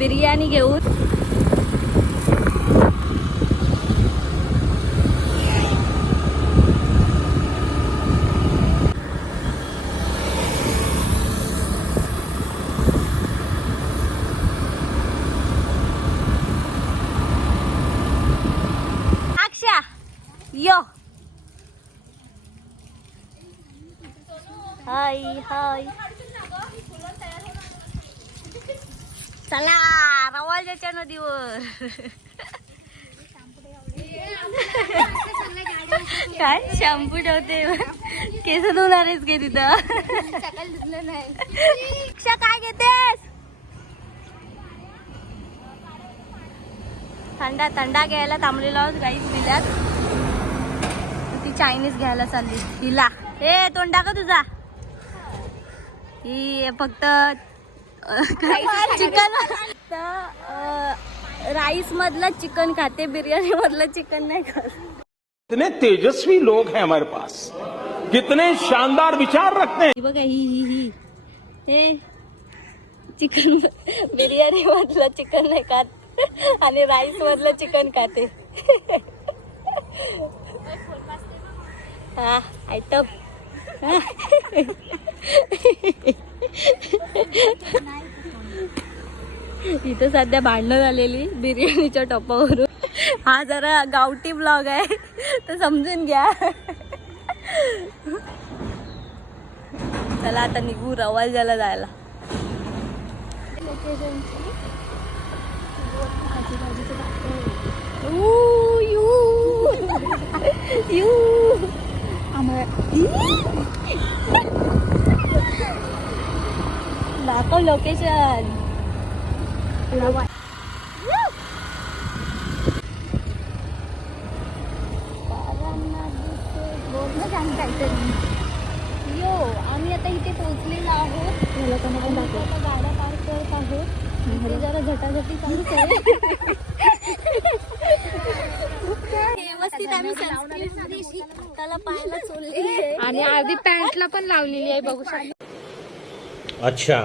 बिर्याणी घेऊन अक्षा यो हाय हाय चला रवाजाच्या नदीवर. काय? शॅम्पू ठेवते. केस धुणार आहेस घे तिथं. अक्षा काय घेतेस? थंडा थंडा घ्यायला थांबलेलो आहोत गाईस दिल्यात ती चायनीज घ्यायला चालली. हिला. ए तोंडा का तुझा. ही फक्त चिकन. राईस मधलं चिकन खाते बिर्याणी मधलं चिकन नाही खात. कितने तेजस्वी लोग हैं हमारे पास। कितने शानदार विचार रखते हैं। ही बघा ही ही ही. हे चिकन बिर्याणी मधलं चिकन नाही खात आणि राईस मधलं चिकन खाते. हा आयटम. इथं सध्या भांडणं झालेली बिर्याणीच्या टप्पावरून हा जरा गावठी ब्लॉग आहे तर समजून घ्या. चला आता निघू रवाजाला जायला. दाखव लोकेशन यो आम्ही आता इथे पोहोचलेलो आहोत. गाड्या पार्क करत आहोत. जरा झटाझटी चालूच आहे आणि अर्धी पॅन्टला पण लावलेली आहे बघू शकता. अच्छा.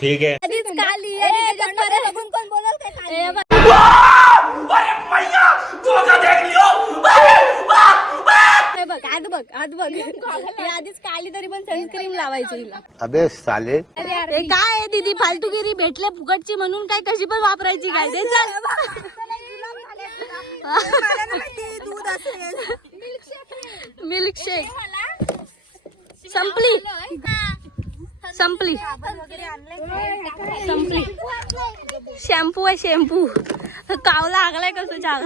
ठीक है आहे. आधीच काली तरी पण सनस्क्रीम लावायची हिला. अबे साले. हे काय आहे दीदी फालतूगिरी भेटले फुकटची म्हणून काय कशी पण वापरायची काय ते चल. मिल्कशेक. संपली. संपली. संपली. शॅम्पू आहे शॅम्पू. कावला आगलाय कसं चाग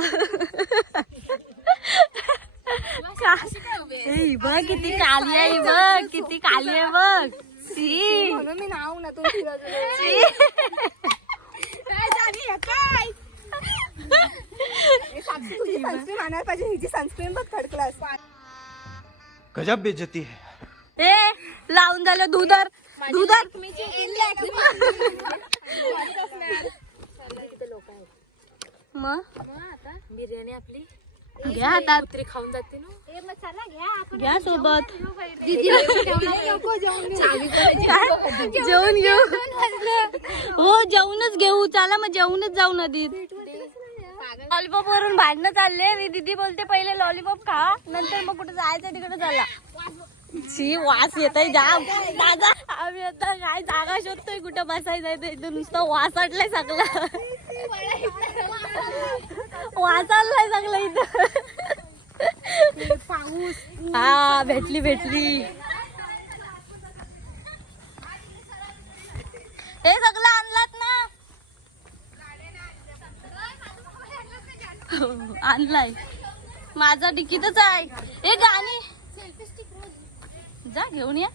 हे बघ किती काली आहे बघ. किती काली आहे बघ. सी. मी नाव ना सी. तुझी सनस्क्रीन आणायला पाहिजे हिची सनस्क्रीन बघ थर्ड क्लास गजब बेइज्जती है। ए लावून झालं दुधर मग? बिर्याणी आपली. घ्या हातात. कुत्री खाऊन जाते ना. घ्या सोबत. जेवण घेऊ. हो जेवणच घेऊ. चला मग जेवणच जाऊ नदीत लॉलीपॉप वरून भांडणं चालले. मी दीदी बोलते पहिले लॉलीपॉप खा. नंतर मग कुठे जायचं तिकडे चला. शी वास येत आहे जाम. दादा. आम्ही आता काय जागा शोधतोय कुठं बसायचं ते? इथं नुसतं वास आटलाय सगळं. वास आणलाय सगळं इथं. हा भेटली भेटली. हे सगळं आणलात ना? आणलाय. माझा डिकीतच आहे. हे गाणी जा घेऊन या.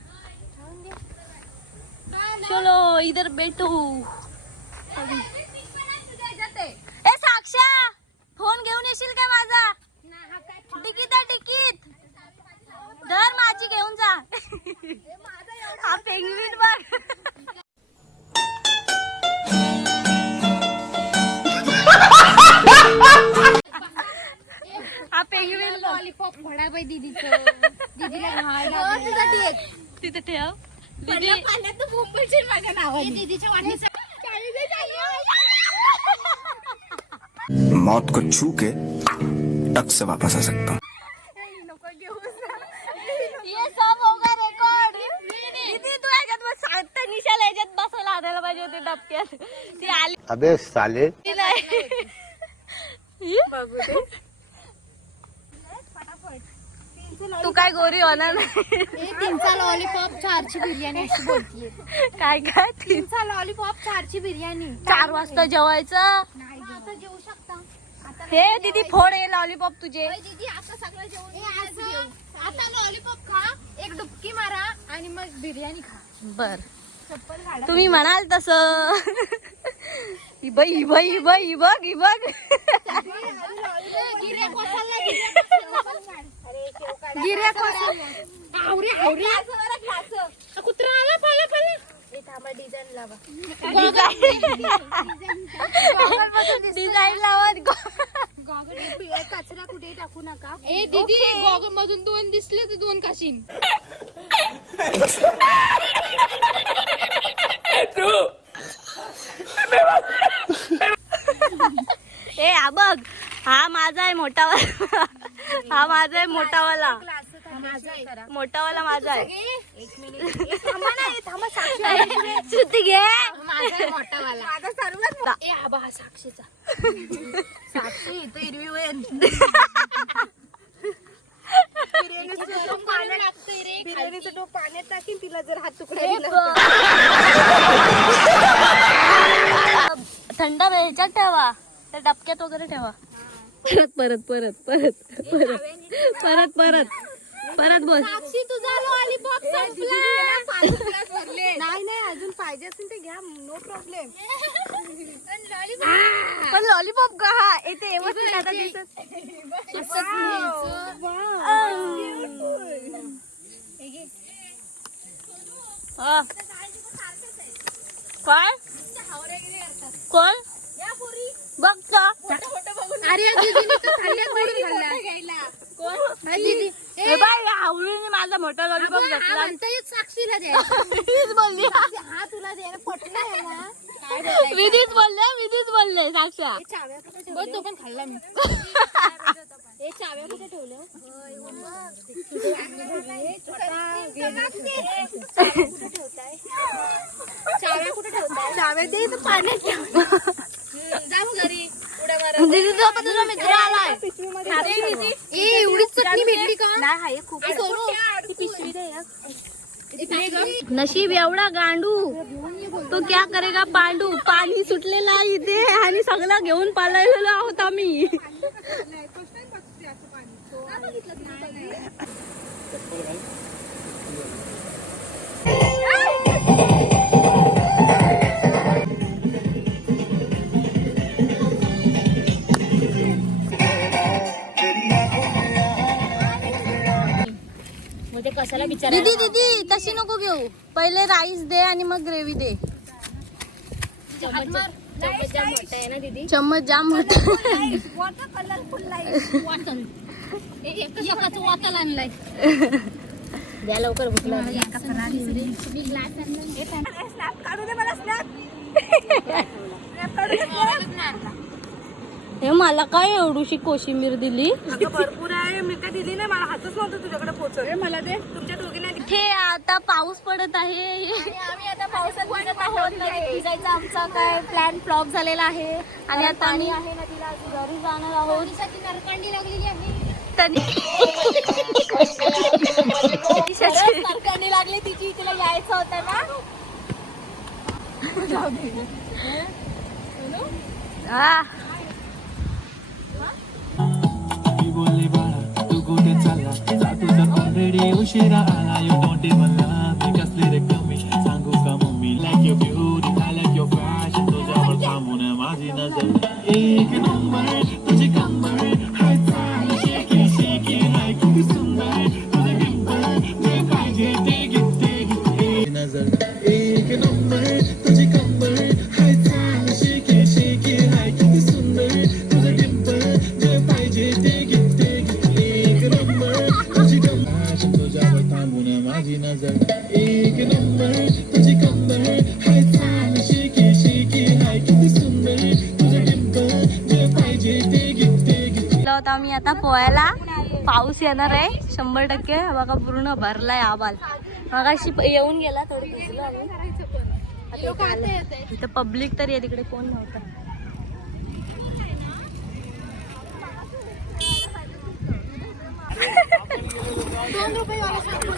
चलो इधर बेटू ए साक्षा फोन घेऊन येशील का माझा? डिकीत आहे डिकीत. धर माझी घेऊन जा. हा पेंगविन बघ. लॉलीपॉप फोडा बाई दीदीचं. दीदीला घालायला तिथे ठेव. दीदी माझ्या नावाने दीदीच्या वाटणीचं मौत को छू के टक से वापस आ सकता हूँ। ये सब होगा रेकॉर्ड दीदी तू याच्यात बस सांगता निशाला याच्यात बसायला आणायला पाहिजे होते डबक्यात. ती आली. अबे साले. नाही. तू काय गोरी होणार नाही. तीनचा लॉलीपॉप चारची बिर्याणी अशी बोलतीये. काय काय ती तीनचा लॉलीपॉप चारची बिर्याणी. चार वाजता जेवायचं? आता जेवू शकता. हे दीदी फोड हे लॉलीपॉप तुझे. दीदी आता सगळं जेवण आता लॉलीपॉप खा एक डुबकी मारा आणि मग बिर्याणी खा. बर. तुम्ही म्हणाल तस. बाई बाई बाई ही बघ ही बघ कोसाला गिऱ्या कोसाला आवरे आवरे. कुत्रा आला पळा पळा डिझाईन लावा डिझाईन लावत कचरा कुठे टाकू नका ए दीदी गॉगल मधून दोन दिसले तर दोन काशीन ए हा बघ. हा माझा आहे मोठावाला हा माझा आहे मोठावाला. मोठावाला माझा आहे. श्रुती घे. माझा मोठावाला. माझा सर्वात ए आबा हा साक्षीचा. साक्षी इथं हिरवी वेण बिर्याणीचं टोप पाण्यात टाकीन तिला जर हात तुकडा दिला थंड ह्याच्यात ठेवा. त्या डबक्यात वगैरे ठेवा. परत परत परत परत परत परत परत परत बोल. साक्षी तुझा लॉलीपॉप संपला. नाही नाही अजून पाहिजे असेल ते घ्या नो प्रॉब्लेम पण लॉलीपॉप का हा येते व्यवस्थित आता दिसत. हा. काय? कोण? बघ का. अरे दीदीने तर खाल्ल्या सोडून खाल्ल्या दीदी. हे बाय आवडीने माझा मोठा लॉलीपॉप घेतला म्हणता साक्षीला मीच बोलली. हा तुला द्यायला पटलं आहे ना. विधीच बोलले विधीच बोलले साक्षा. बघ तो पण खाल्ला मी. चाव्या कुठे ठेवल्या? चाव्या कुठे ठेवताय? चावे दे पाण्यात ठेव. जाऊ घरी दीदी सोबत तुझा मित्र आलाय ए एवढी चटणी भेटली का? नाही खूप ए, सोनू, नशीब एवढा गांडू. तो क्या करेगा पांडू? पाणी सुटलेलं इथे आणि सगळं घेऊन पालायलेलो आहोत आम्ही. मग ते कशाला विचार दीदी दीदी तशी नको घेऊ. पहिले राईस दे आणि मग ग्रेव्ही दे. आहे ना दीदी? चम्मच जाम होत वॉटर कलरफुल लाइट वाटण एकाच वाटण आणलाय. द्या लवकर भूक लागली. स्नॅप काढू दे मला स्नॅप स्नॅप काढू दे. हे मला काय एवढूशी कोशिंबीर दिली? अगं भरपूर आहे. मी काय दिली नाही. मला हातच नव्हतं तुझ्याकडे पोहोचत मला दे. तुमच्या दोघींना इथे आता पाऊस पडत आहे. आम्ही आता पावसात भिजत आहोत. भिजायचा आमचा काय प्लॅन फ्लॉप झालेला आहे. आणि आता आम्ही आहे नदीला. घरी जाणार आहोत. नरकांडी लागलेली आहे. नरकांडी लागली तिची तिला यायचं होतं ना? आ. Shira Anna, you don't even love me Cause lyric to me, Sangu come on me Like your beauty, I like your fashion So jabal kamu ne mazina zan Ignore आता पोहायला. पाऊस येणार आहे शंभर टक्के. बघा पूर्ण भरलाय आबाल. मगाशी येऊन गेला थोडं भिजलो आम्ही. आता इथं पब्लिक तरी आहे तिकडे कोण नव्हतं. दोन रुपये वाला शॅम्पू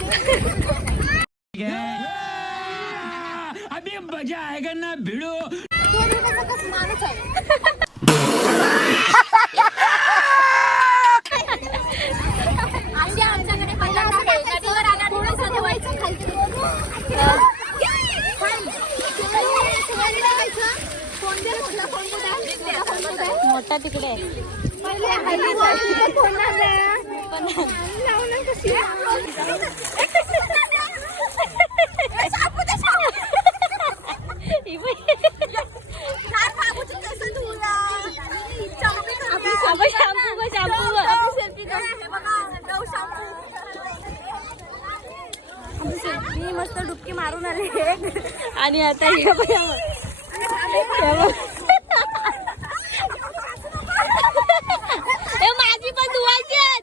दोन रुपयाचा कसं माणूस आहे आजी आमच्याकडे पहिला असं टाकायचं, थोडंसं ठेवायचं खालती. थांब. शिवाजी टाकायचं. फोन दे म्हटलं, फोन कुठे आहे? तुझा फोन कुठे आहे? मोठा तिकडे आहे पहिले हल्ली बोलली, फोन आणला. लावलं कशी? आपण शॅम्पू बघ शॅम्पू मी मस्त डुबकी मारून आले. आणि आता हे बघ, हे बघ. हे बघ. हे माझी पण धुवायची आहेत.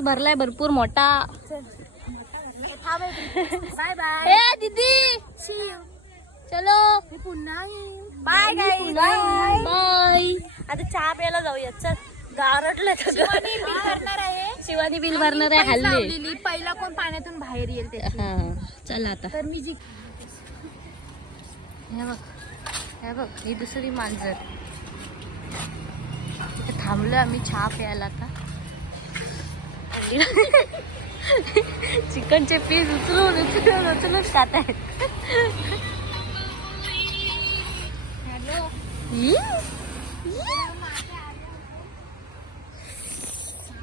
पाऊस भरलाय भरपूर मोठा. बाय बाय दीदी! चलो. बाय गाईज बाय आता चहा प्यायला जाऊया चल. गारटलं करणार आहे. शिवानी बिल भरणार आहे हल्ली. लावलेली. पहिला कोण पाण्यातून बाहेर येईल ते हा. चला आता. तर मी जी हे बघ. हे बघ. ही दुसरी मांजर. इथे थांबलो आम्ही चहा प्यायला आता. चिकनचे पीस उचलून उचलून उचलून खात आहेत.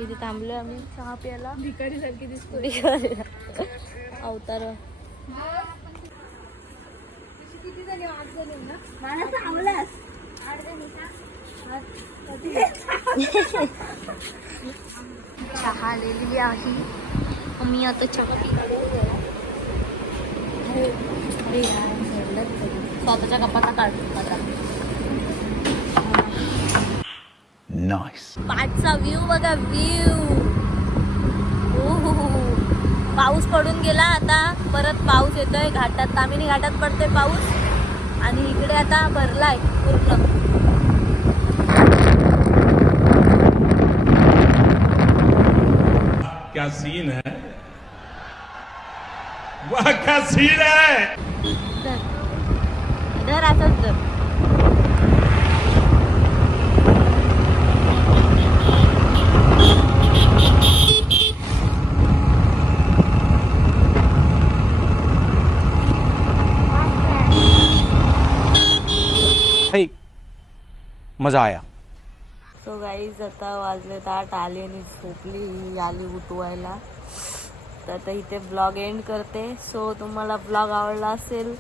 इथे थांबलो आम्ही. चहा प्यायला. भिकारी. सारखी दिसतो अवतार चहा आलेली आहे. मी आता पिकाडू स्वतःच्या कपाचा काढतो आता नाइस पाठचा व्ह्यू बघा व्ह्यू पाऊस पडून गेला आता. परत पाऊस येतोय. घाटात तामिनी घाटात पडतोय पाऊस. आणि इकडे आता भरलाय पूर्ण क्या सीन है। वाह क्या सीन है धर धर असंच धर मजा आया। सो गाईज आता वाजले आठ आली आणि झोपली ही आली उठवायला. तर आता इथे ब्लॉग एंड करते. सो तुम्हाला ब्लॉग आवडला असेल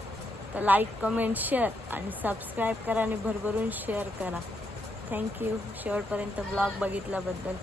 तर लाईक कमेंट शेअर आणि सबस्क्राईब करा आणि भरभरून शेअर करा. थँक्यू शेवटपर्यंत ब्लॉग बघितल्याबद्दल.